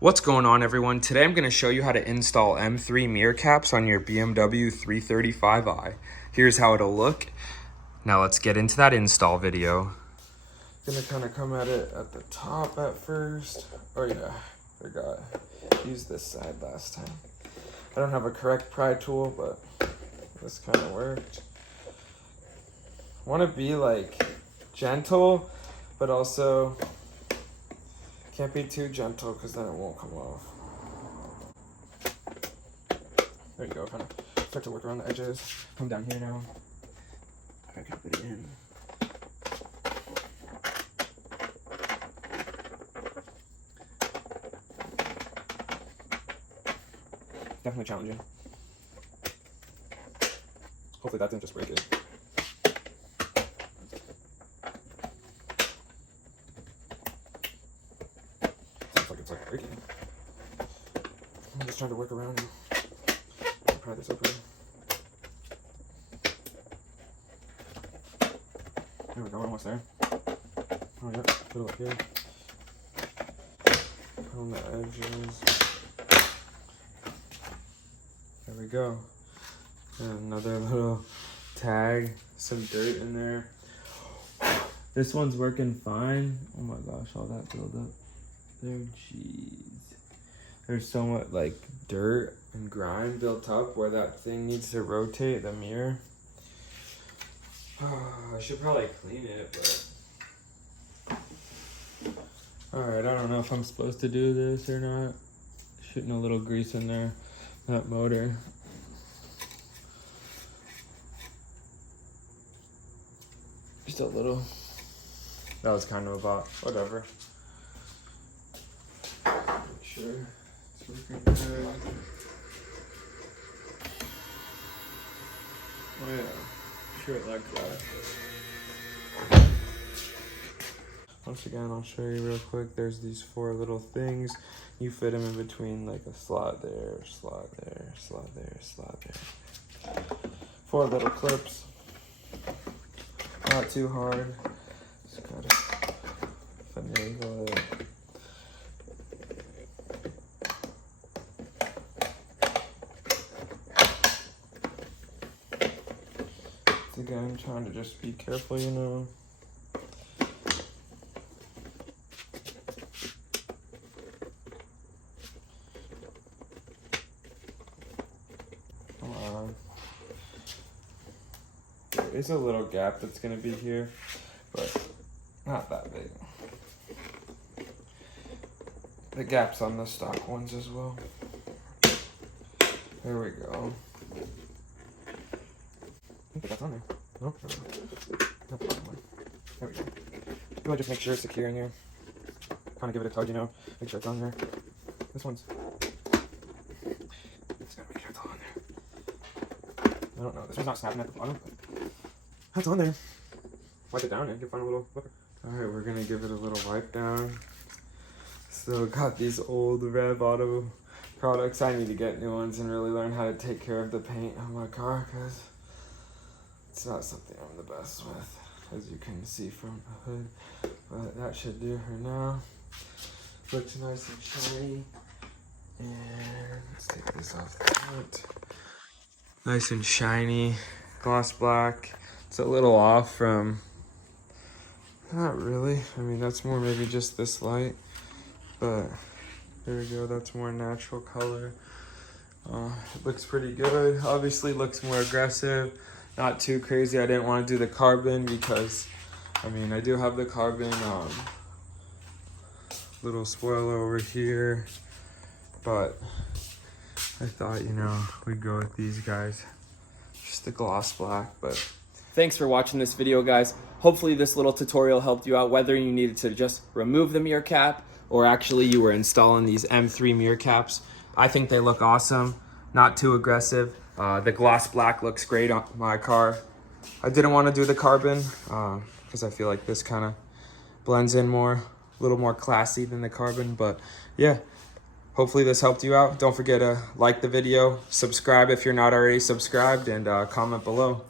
What's going on, everyone? Today I'm going to show you how to install M3 mirror caps on your BMW 335i. Here's how it'll look. Now let's get into that install video. Gonna kind of come at it at the top at first. Oh yeah, forgot. Used this side last time. I don't have a correct pry tool, but this kind of worked. Want to be like gentle, but also can't be too gentle because then it won't come off. There you go, kind of start to work around the edges. Come down here now. I can put it in. Definitely challenging. Hopefully that didn't just break it. It's like breaking. I'm just trying to work around and pry this open. There we go, we're almost there. Oh yeah, put it up here. On the edges. There we go. And another little tag, some dirt in there. This one's working fine. Oh my gosh, all that buildup. There, jeez. There's so much like dirt and grime built up where that thing needs to rotate the mirror. I should probably clean it, but alright, I don't know if I'm supposed to do this or not. Shooting a little grease in there, that motor. Just a little. That was kind of a bot, whatever. Sure, it's working good. Oh yeah, sure it like that. Once again, I'll show you real quick. There's these 4 little things. You fit them in between like a slot there, slot there, slot there, slot there. 4 little clips. Not too hard. Just gotta finagle it. Again, trying to just be careful, you know. Come on. There is a little gap that's gonna be here, but not that big. The gap's on the stock ones as well. There we go. I think that's on there. Nope. Not the bottom one. There we go. You want to just make sure it's secure in here. Kind of give it a tug, you know. Make sure it's on there. This one's. Just gotta make sure it's all on there. I don't know. This one's not snapping at the bottom, but that's on there. Wipe it down and get find a little. Alright, we're gonna give it a little wipe down. So got these old Rev Auto products. I need to get new ones and really learn how to take care of the paint on my car because it's not something I'm the best with, as you can see from the hood. But that should do her now. Looks nice and shiny. And let's take this off the front. Nice and shiny, gloss black. It's a little off from, not really. I mean, that's more maybe just this light. But there we go, that's more natural color. It looks pretty good. Obviously looks more aggressive. Not too crazy. I didn't want to do the carbon because, I mean, I do have the carbon little spoiler over here, but I thought, you know, we'd go with these guys. Just the gloss black, but. Thanks for watching this video, guys. Hopefully this little tutorial helped you out, whether you needed to just remove the mirror cap or actually you were installing these M3 mirror caps. I think they look awesome, not too aggressive. The gloss black looks great on my car. I didn't want to do the carbon because I feel like this kind of blends in more, a little more classy than the carbon. But yeah, hopefully this helped you out. Don't forget to like the video, subscribe if you're not already subscribed, and comment below.